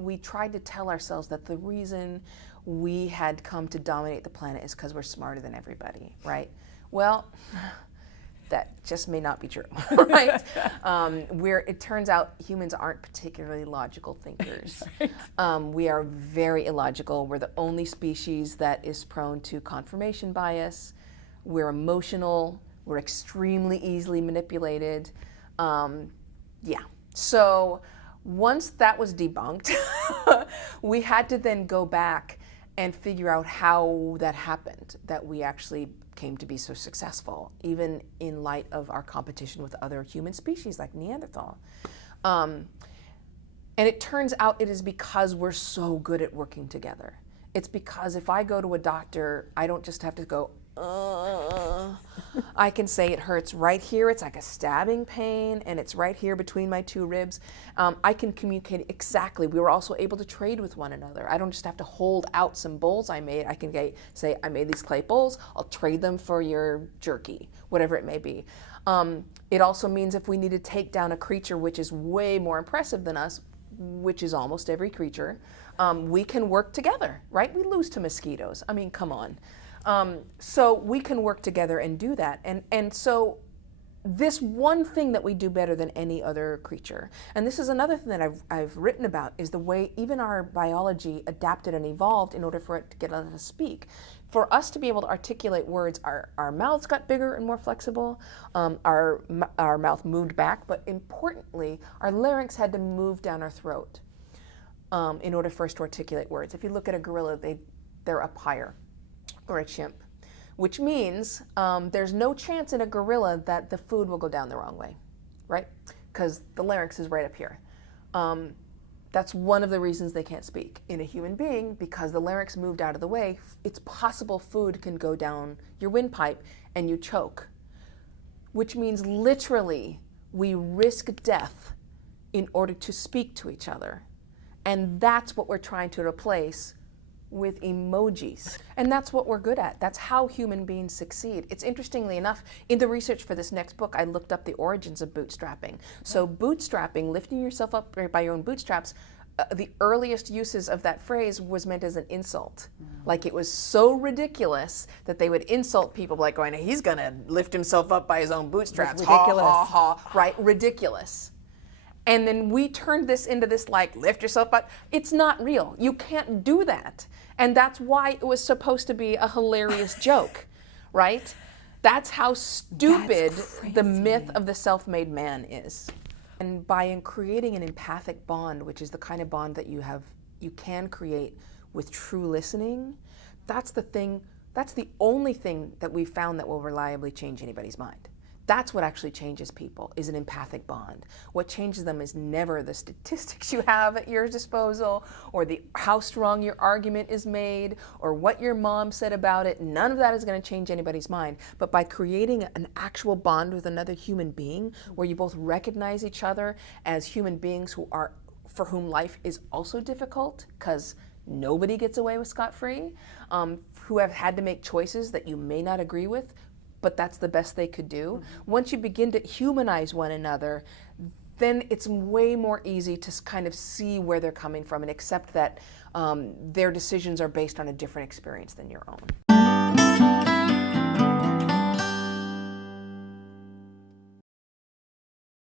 we tried to tell ourselves that the reason we had come to dominate the planet is because we're smarter than everybody, right? Well, that just may not be true, right? It turns out humans aren't particularly logical thinkers. Right. We are very illogical. We're the only species that is prone to confirmation bias. We're emotional. We're extremely easily manipulated. So once that was debunked, we had to then go back and figure out how that happened, that we actually came to be so successful, even in light of our competition with other human species like Neanderthal. And it turns out it is because we're so good at working together. It's because if I go to a doctor, I don't just have to go, I can say it hurts right here. It's like a stabbing pain, and it's right here between my two ribs. I can communicate exactly. We were also able to trade with one another. I don't just have to hold out some bowls I made. I can say, I made these clay bowls. I'll trade them for your jerky, whatever it may be. It also means if we need to take down a creature which is way more impressive than us, which is almost every creature, we can work together, right? We lose to mosquitoes. I mean, come on. So we can work together and do that. And so this one thing that we do better than any other creature, and this is another thing that I've written about, is the way even our biology adapted and evolved in order for it to get us to speak. For us to be able to articulate words, our mouths got bigger and more flexible, our mouth moved back, but importantly, our larynx had to move down our throat in order for us to articulate words. If you look at a gorilla, they're up higher, or a chimp, which means there's no chance in a gorilla that the food will go down the wrong way, right? Because the larynx is right up here. That's one of the reasons they can't speak. In a human being, because the larynx moved out of the way, it's possible food can go down your windpipe and you choke, which means literally we risk death in order to speak to each other. And that's what we're trying to replace with emojis. And that's what we're good at. That's how human beings succeed. It's interestingly enough, in the research for this next book, I looked up the origins of bootstrapping. So bootstrapping, lifting yourself up by your own bootstraps, the earliest uses of that phrase was meant as an insult. Like it was so ridiculous that they would insult people like going, he's gonna lift himself up by his own bootstraps. Ridiculous. Ha, ha, ha. Right, ridiculous. And then we turned this into this like, lift yourself up. It's not real. You can't do that. And that's why it was supposed to be a hilarious joke, right? That's how stupid the myth of the self-made man is. And by creating an empathic bond, which is the kind of bond that you can create with true listening, that's the only thing that we've found that will reliably change anybody's mind. That's what actually changes people, is an empathic bond. What changes them is never the statistics you have at your disposal, or how strong your argument is made, or what your mom said about it. None of that is going to change anybody's mind. But by creating an actual bond with another human being, where you both recognize each other as human beings for whom life is also difficult, because nobody gets away with scot-free, who have had to make choices that you may not agree with, but that's the best they could do. Once you begin to humanize one another, then it's way more easy to kind of see where they're coming from and accept that their decisions are based on a different experience than your own.